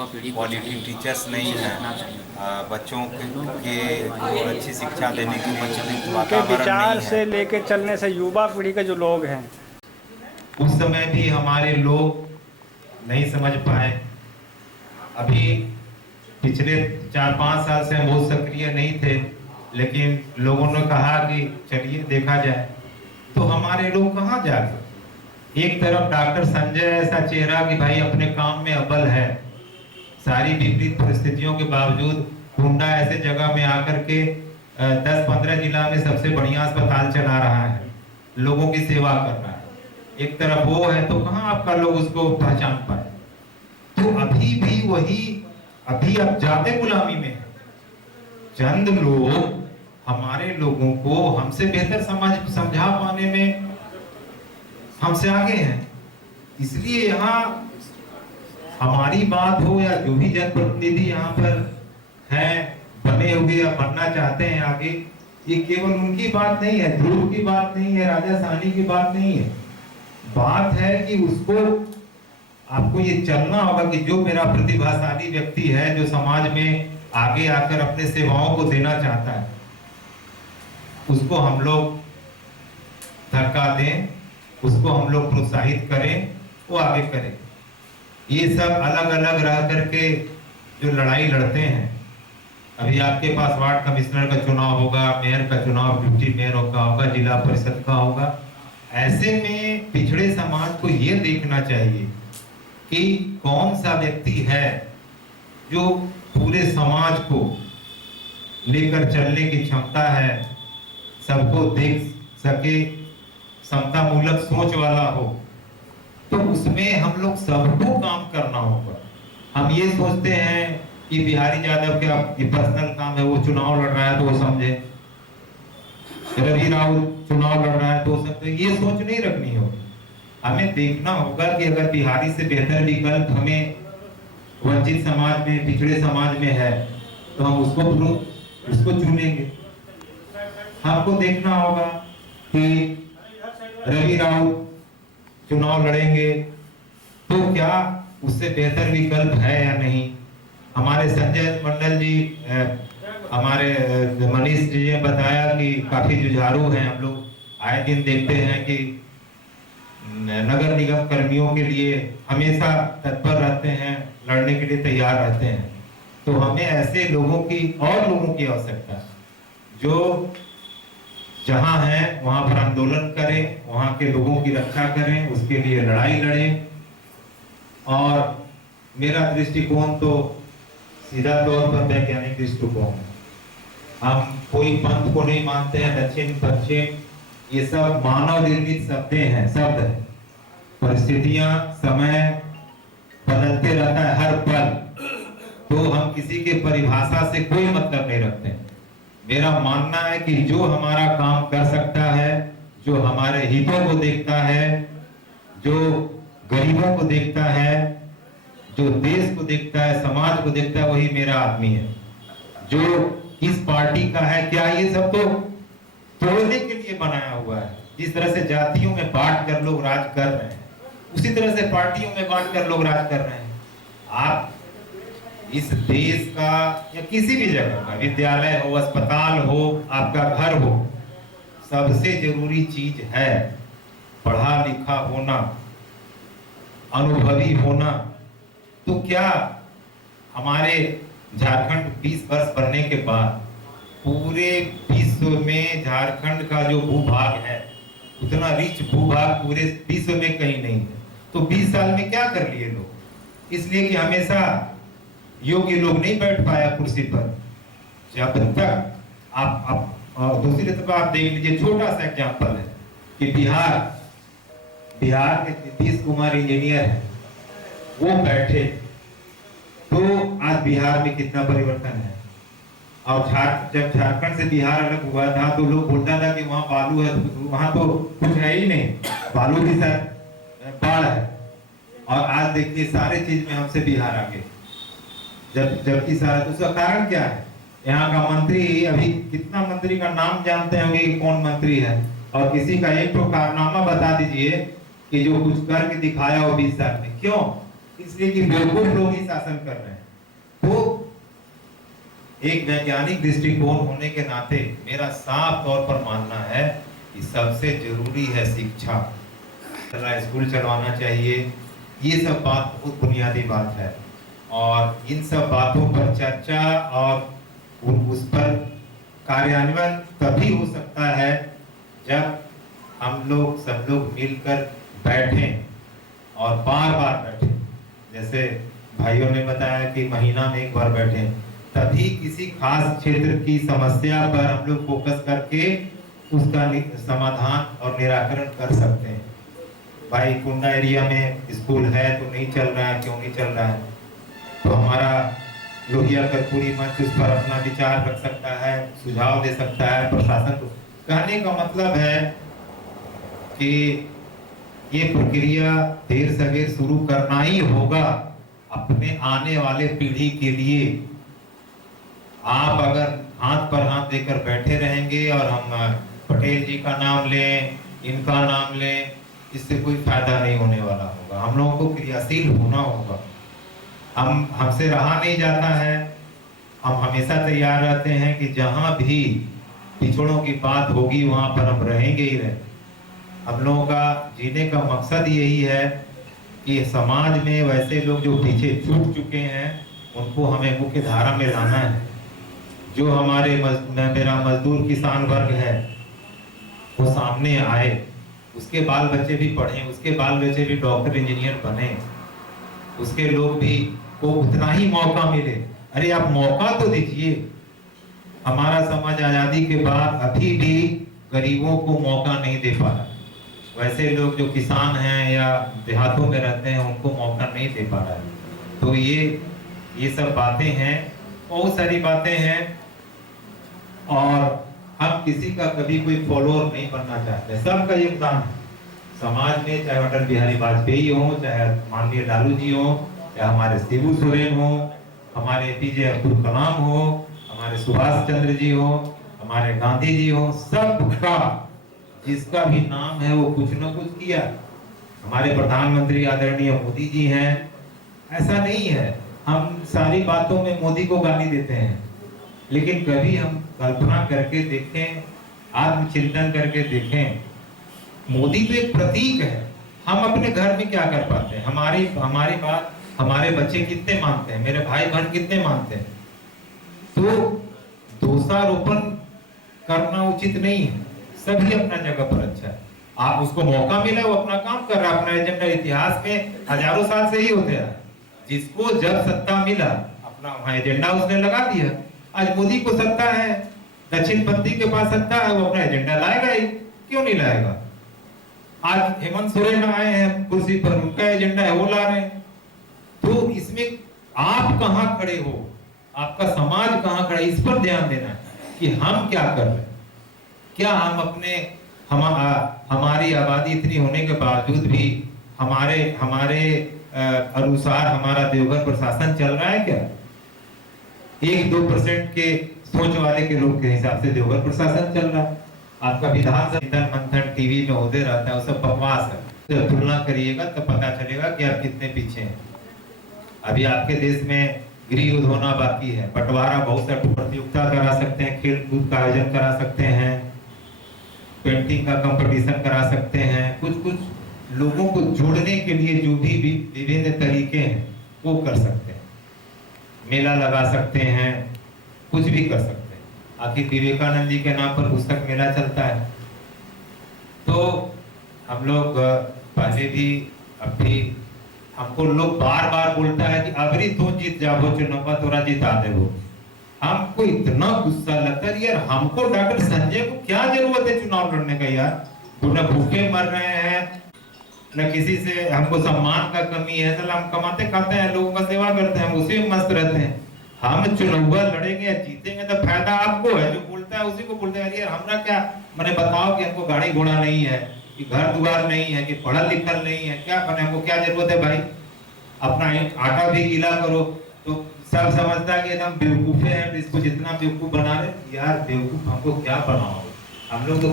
युवा पीढ़ी quality teachers नहीं हैं, बच्चों के को अच्छी शिक्षा देने के लिए उनके वातावरण विचार नहीं से है। लेके चलने से युवा पीढ़ी के जो लोग हैं, उस समय भी हमारे लोग नहीं समझ पाए। अभी पिछले 4-5 साल से हम बहुत सक्रिय नहीं थे, लेकिन लोगों ने कहा कि चलिए देखा जाए, तो हमारे लोग कहाँ जागे। एक तरफ डॉक्टर संजय ऐसा चेहरा कि भाई अपने काम में अव्वल है, सारी विपरीत परिस्थितियों के बावजूद गुंडा ऐसे जगह में आकर के 10-15 जिला में सबसे बढ़िया अस्पताल चला रहा है, लोगों की सेवा कर रहा है। एक तरफ वो है, तो कहाँ आपका लोग उसको पहचान पाए। तो अभी भी वही, अभी अब ज्यादा गुलामी में है। चंद लोग हमारे लोगों को हमसे बेहतर समझा पाने में हमसे आगे हैं। इसलिए यहाँ हमारी बात हो या जो भी जनप्रतिनिधि यहाँ पर हैं, बने हुए या बनना चाहते हैं आगे, ये केवल उनकी बात नहीं है, ध्रुव की बात नहीं है, राजा साहनी की बात नहीं है। बात है कि उसको आपको ये चलना होगा कि जो मेरा प्रतिभाशाली व्यक्ति है, जो समाज में आगे आकर अपने सेवाओं को देना चाहता है, उसको हम लोग धक्का दें, उसको हम लोग प्रोत्साहित करें, वो आगे करें। ये सब अलग अलग रह करके जो लड़ाई लड़ते हैं, अभी आपके पास वार्ड कमिश्नर का चुनाव होगा, मेयर का चुनाव, डिप्टी मेयर का होगा, जिला परिषद का होगा। ऐसे में पिछड़े समाज को ये देखना चाहिए कि कौन सा व्यक्ति है जो पूरे समाज को लेकर चलने की क्षमता है, सबको देख सके, समता मूलक सोच वाला हो, तो उसमें हम लोग सबको काम करना होगा। हम ये सोचते हैं कि बिहारी यादव का ये पर्सनल काम है, वो चुनाव लड़ रहा है तो वो समझे, रवि राउत चुनाव लड़ रहा है तो समझे, ये सोच नहीं रखनी होगी। हमें देखना होगा कि अगर बिहारी से बेहतर विकल्प हमें वंचित समाज में, पिछड़े समाज में है, तो हम उसको चुनेंगे। हमको देखना होगा कि रवि राउत चुनाव लड़ेंगे तो क्या उससे बेहतर विकल्प है या नहीं। हमारे संजय मंडल जी, हमारे मनीष जी ने बताया कि काफी जुझारू हैं। हम लोग आए दिन देखते हैं कि नगर निगम कर्मियों के लिए हमेशा तत्पर रहते हैं, लड़ने के लिए तैयार रहते हैं। तो हमें ऐसे लोगों की और लोगों की आवश्यकता है जो जहां हैं वहां पर आंदोलन करें, वहां के लोगों की रक्षा करें, उसके लिए लड़ाई लड़ें। और मेरा दृष्टिकोण तो सीधा तौर पर वैज्ञानिक दृष्टिकोण है। हम कोई पंथ को नहीं मानते हैं, दक्षिण पश्चिम, ये सब मानव निर्मित शब्द हैं। परिस्थितियां, समय बदलते रहता है हर पल, तो हम किसी के परिभाषा से कोई मतलब नहीं रखते हैं। मेरा मानना है कि जो हमारा काम कर सकता है, जो हमारे हितों को देखता है, जो गरीबों को देखता है, जो देश को देखता है, समाज को देखता है, वही मेरा आदमी है। जो किस पार्टी का है क्या, ये सब तो तोड़ने के लिए बनाया हुआ है। जिस तरह से जातियों में बांट कर लोग राज कर रहे हैं, उसी तरह से पार्टियों में बांट कर लोग राज कर रहे हैं। आप इस देश का या किसी भी जगह का, विद्यालय हो, अस्पताल हो, आपका घर हो, सबसे जरूरी चीज है पढ़ा लिखा होना, अनुभवी होना। तो क्या हमारे झारखंड 20 वर्ष बनने के बाद पूरे विश्व में झारखंड का जो भूभाग है, उतना रिच भूभाग पूरे विश्व में कहीं नहीं है। तो 20 साल में क्या कर लिए लोग? इसलिए कि हमेशा योग्य लोग नहीं बैठ पाया कुर्सी पर। जब तक आप दूसरी तरफ आप देख लीजिए, छोटा सा एग्जाम्पल है कि बिहार के नीतीश कुमार इंजीनियर है, वो बैठे तो आज बिहार में कितना परिवर्तन है। और जब झारखंड से बिहार अलग हुआ था तो लोग बोलता था कि वहाँ बालू है, वहां तो कुछ है ही नहीं, बालू की साथ बाढ़ है। और आज देखिए सारे चीज में हमसे बिहार आगे, जबकि सारा, उसका कारण क्या है? यहाँ का मंत्री, अभी कितना मंत्री का नाम जानते होंगे कि कौन मंत्री है, और किसी का एक तो कारनामा बता दीजिए कि जो कुछ करके दिखाया हो 20 साल में। क्यों? इसलिए कि बेवकूफ लोग ही शासन कर रहे हैं। तो एक वैज्ञानिक दृष्टिकोण होने के नाते मेरा साफ तौर पर मानना है कि सबसे जरूरी है शिक्षा। स्कूल चलवाना चाहिए, ये सब बात बहुत बुनियादी बात है और इन सब बातों पर चर्चा और उस पर कार्यान्वयन तभी हो सकता है जब हम लोग सब लोग मिलकर बैठें और बार बार बैठें। जैसे भाइयों ने बताया कि महीना में एक बार बैठें, तभी किसी खास क्षेत्र की समस्या पर हम लोग फोकस करके उसका समाधान और निराकरण कर सकते हैं। भाई कुंडा एरिया में स्कूल है तो नहीं चल रहा है, क्यों नहीं चल रहा है? तो हमारा लोहिया कर्पूरी मंच उस पर अपना विचार रख सकता है, सुझाव दे सकता है प्रशासन को। कहने का मतलब है कि ये प्रक्रिया देर सवेर शुरू करना ही होगा अपने आने वाले पीढ़ी के लिए। आप अगर हाथ पर हाथ देकर बैठे रहेंगे और हम पटेल जी का नाम लें, इनका नाम लें, इससे कोई फायदा नहीं होने वाला होगा। हम लोगों को क्रियाशील होना होगा। हमसे रहा नहीं जाता है, हम हमेशा तैयार रहते हैं कि जहां भी पिछड़ों की बात होगी वहां पर हम रहेंगे ही रहें। हम लोगों का जीने का मकसद यही है कि समाज में वैसे लोग जो पीछे छूट चुके हैं उनको हमें मुख्य धारा में लाना है। जो हमारे मेरा मजदूर किसान वर्ग है वो सामने आए, उसके बाल बच्चे भी पढ़ें, उसके बाल बच्चे भी डॉक्टर इंजीनियर बने, उसके लोग भी को उतना ही मौका मिले। अरे आप मौका तो दीजिए। हमारा समाज आजादी के बाद अभी भी गरीबों को मौका नहीं दे पा रहा। वैसे लोग जो किसान हैं या देहातों में रहते हैं उनको मौका नहीं दे पा रहा है। तो ये सब बातें हैं, बहुत सारी बातें हैं और हम किसी का कभी कोई फॉलोअर नहीं बनना चाहते। सबका योगदान है समाज में, चाहे अटल बिहारी वाजपेयी हो, चाहे माननीय लालू जी हो, चाहे हमारे शिबू सोरेन हो, हमारे एपीजे अब्दुल कलाम हो, हमारे सुभाष चंद्र जी हो, हमारे गांधी जी हो, सबका जिसका भी नाम है वो कुछ न कुछ किया। हमारे प्रधानमंत्री आदरणीय मोदी जी हैं। ऐसा नहीं है हम सारी बातों में मोदी को गाली देते हैं, लेकिन कभी हम कल्पना करके देखें, आत्मचिंतन करके देखें। मोदी तो एक प्रतीक है। हम अपने घर में क्या कर पाते हैं? हमारी बात हमारे बच्चे कितने मानते हैं, मेरे भाई बहन कितने मानते हैं? तो दोषारोपण करना उचित नहीं है। सभी अपना जगह पर अच्छा है। आप उसको मौका मिला, वो अपना काम कर रहा है, अपना एजेंडा। इतिहास में हजारों साल से ही होते हैं। जिसको जब सत्ता मिला अपना वहां एजेंडा उसने लगा दिया। आज मोदी को सत्ता है, दक्षिण पंथी के पास सत्ता है, वो अपना एजेंडा लाएगा ही। क्यों नहीं लाएगा? आज हेमंत सोरेन आए हैं कुर्सी पर, उनका एजेंडा है, वो ला रहे हैं। तो इसमें आप कहां खड़े हो, आपका समाज कहां खड़ा है, इस पर ध्यान देना है कि हम क्या कर रहे हैं। क्या हम अपने हमारी आबादी इतनी होने के बावजूद भी हमारे अनुसार हमारा देवघर प्रशासन चल रहा है क्या? 1-2% के सोच वाले के लोग के हिसाब से देवघर प्रशासन चल रहा है। आपका विधानसभा मंथन टीवी में होते रहता है, वो सब बकवास है। तो तुलना करिएगा तो पता चलेगा कि आप कितने पीछे हैं। अभी आपके देश में गृह युद्ध होना बाकी है, बंटवारा, बहुत सारी प्रतियोगिता करा सकते हैं, खेल कूद का आयोजन करा सकते हैं, पेंटिंग का कंपटीशन करा सकते हैं। कुछ लोगों को जोड़ने के लिए जो भी विभिन्न तरीके हैं वो कर सकते हैं। मेला लगा सकते हैं, कुछ भी कर सकते हैं। आखिर विवेकानंद जी के नाम पर पुस्तक मेला चलता है। तो हम लोग पहले भी, अब भी हमको लोग बार बार बोलता है कि अबरी तो जीत जाओ चुनाव, तोरा जीता देवो। हमको इतना गुस्सा लगता है यार, हमको डॉक्टर संजय को क्या जरूरत है चुनाव लड़ने का यार? पूरा भूखे मर रहे हैं, न किसी से हमको सम्मान का कमी है। चल हम कमाते खाते हैं, लोगों का सेवा करते हैं, उसी में मस्त रहते हैं। हम चुनाव लड़ेंगे, जीतेंगे तो फायदा आपको है। जो बोलता है उसी को बोलते हैं यार हमरा क्या, मैंने बताओ कि हमको गाड़ी घोड़ा नहीं है, कि घर द्वार नहीं है, कि पढ़ा लिखल नहीं है, क्या बने? हमको क्या जरूरत है भाई? अपना आटा भी गीला करो। तो सब समझता है कि एकदम बेवकूफे हैं, इसको जितना बेवकूफ बना रहे यार। बेवकूफ हमको क्या बनाओ? हम लोग तो